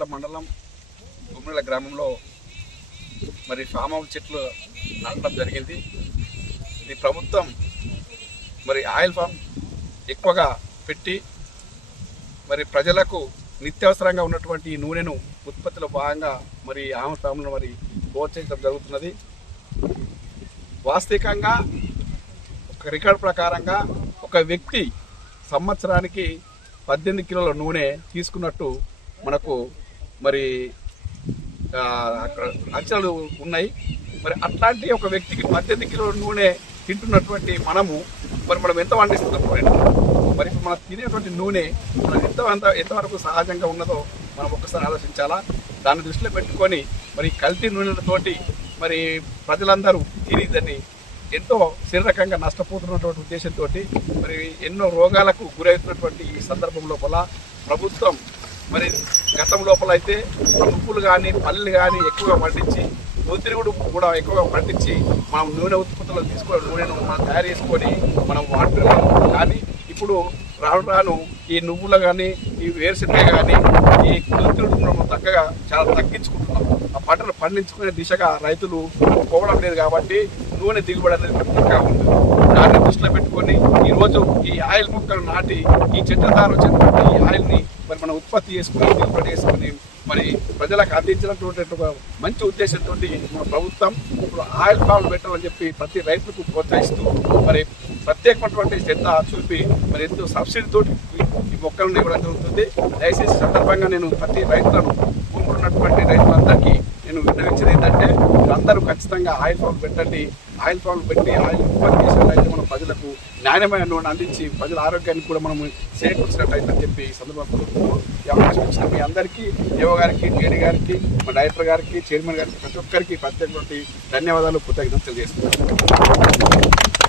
మేడిగట్ల మండలం గుమ్మిళ్ళ గ్రామంలో మరి ఫామ్ హౌస్ చెట్లు నాటడం జరిగింది. ఇది ప్రభుత్వం మరి ఆయిల్ ఫామ్ ఎక్కువగా పెట్టి మరి ప్రజలకు నిత్యావసరంగా ఉన్నటువంటి ఈ నూనెను ఉత్పత్తిలో భాగంగా మరి ఆమె ఫామ్ను మరి ప్రోత్సహించడం జరుగుతున్నది. వాస్తవికంగా ఒక రికార్డు ప్రకారంగా ఒక వ్యక్తి సంవత్సరానికి పద్దెనిమిది కిలోల నూనె తీసుకున్నట్టు మనకు మరి అక్కడ అంచనాలు ఉన్నాయి. మరి అట్లాంటి ఒక వ్యక్తికి పద్దెనిమిది కిలోల నూనె తింటున్నటువంటి మనము మరి మనం ఎంత వండిస్తున్నాం మరి ఇప్పుడు మనం తినేటువంటి నూనె మనం ఎంత ఎంత ఎంతవరకు సహజంగా ఉన్నదో మనం ఒక్కసారి ఆలోచించాలా? దాన్ని దృష్టిలో పెట్టుకొని మరి కల్తీ నూనెలతోటి మరి ప్రజలందరూ తిని దాన్ని ఎంతో శరీరకంగా నష్టపోతున్నటువంటి ఉద్దేశంతో మరి ఎన్నో రోగాలకు గురవుతున్నటువంటి ఈ సందర్భం లోపల ప్రభుత్వం మరి గతం లోపల అయితే కానీ పల్లెలు కానీ ఎక్కువగా పండించి ఒత్తిడిగుడు కూడా ఎక్కువగా పండించి మనం నూనె ఉత్పత్తులు తీసుకొని నూనెను మనం తయారు చేసుకొని మనం వాడుతున్నాం. కానీ ఇప్పుడు రాను రాను ఈ నువ్వులు కానీ ఈ వేరుశనగ కానీ ఈ ఒత్తిడి మనం చక్కగా చాలా తగ్గించుకుంటున్నాం. ఆ పంటను పండించుకునే దిశగా రైతులు పోవడం లేదు కాబట్టి నూనె దిగుబడి అనేది తక్కువగా ఉంది. దాన్ని దృష్టిలో పెట్టుకొని ఈరోజు ఈ ఆయిల్ మొక్కలు నాటి ఈ చెట్ల ద్వారా వచ్చినటువంటి ఈ ఆయిల్ని మరి మనం ఉత్పత్తి చేసుకుని దిగుబడి చేసుకుని మరి ప్రజలకు అందించినటువంటి ఒక మంచి ఉద్దేశంతో మన ప్రభుత్వం ఇప్పుడు ఆయిల్ పాలు పెట్టాలని చెప్పి ప్రతి రైతులకు ప్రోత్సహిస్తూ మరి ప్రత్యేకమైనటువంటి శ్రద్ధ చూపి మరి ఎంతో సబ్సిడీతో ఈ మొక్కలను ఇవ్వడం జరుగుతుంది. దయచేసి సందర్భంగా నేను ప్రతి రైతులను ఖచ్చితంగా ఆయిల్ ఫామ్ పెట్టండి. ఆయిల్ ఫామ్ పెట్టి ఆయిల్ ఉత్పత్తి చేసినట్లయితే మనం ప్రజలకు నాణ్యమైన నూనె అందించి ప్రజల ఆరోగ్యాన్ని కూడా మనం చేకూర్చినట్లయితే అని చెప్పి ఈ సందర్భంగా అవకాశం ఇచ్చిన మీ అందరికీ యువ గారికి జేడి గారికి మా డైరెక్టర్ గారికి చైర్మన్ గారికి ప్రతి ఒక్కరికి ప్రత్యేకమైన ధన్యవాదాలు కృతజ్ఞతలు తెలియజేస్తున్నాను.